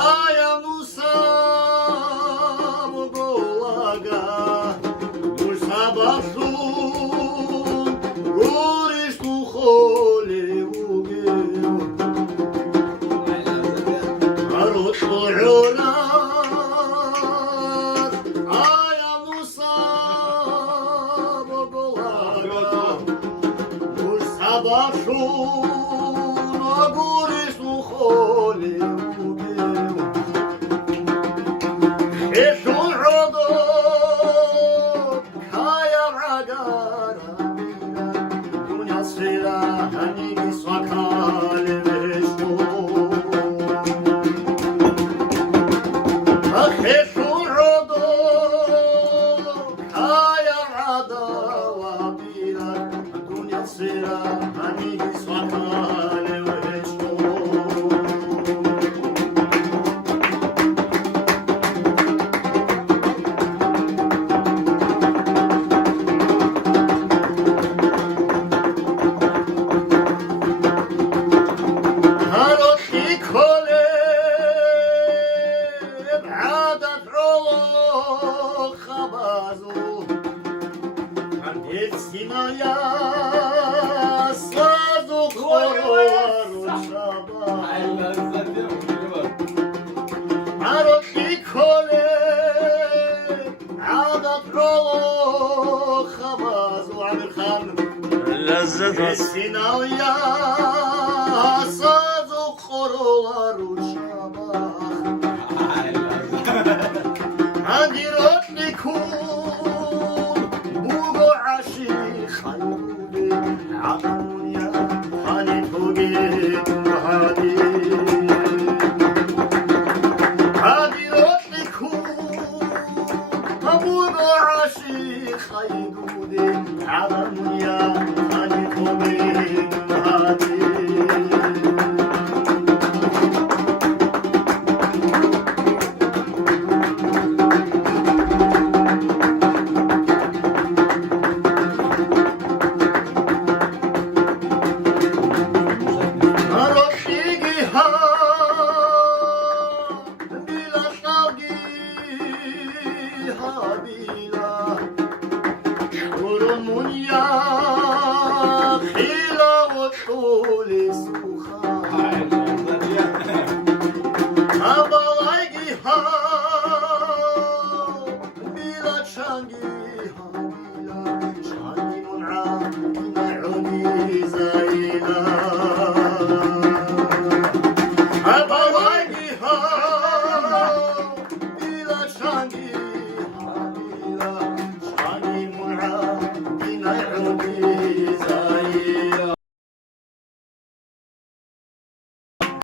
Ayamusa bolaga Sabasun Gurish Tucholi Ugeu Arot Tu'urat Ayamusa bolaga Sabasun Gurish Tucholi Ugeu Eshun Rodot Kaya Ragara Dunya Sira Hanigi Swakale Veshto Eshun Rodot Kaya Radawa Bira Dunya Sira Hanigi Swakale Veshto هروشي كولب عادت علو خبازو عندك سينايا سازو خورو شابا هروشي كولب عادت علو خبازو عمر خان لذت سينايا سازو خورو شابا هديرت لكون بوغو عشي خيولي عطونيا هاني توجيت وهادي هديرت لكون بوغو عشي خيولي عطونيا هاني توجيت وهادي Bila changi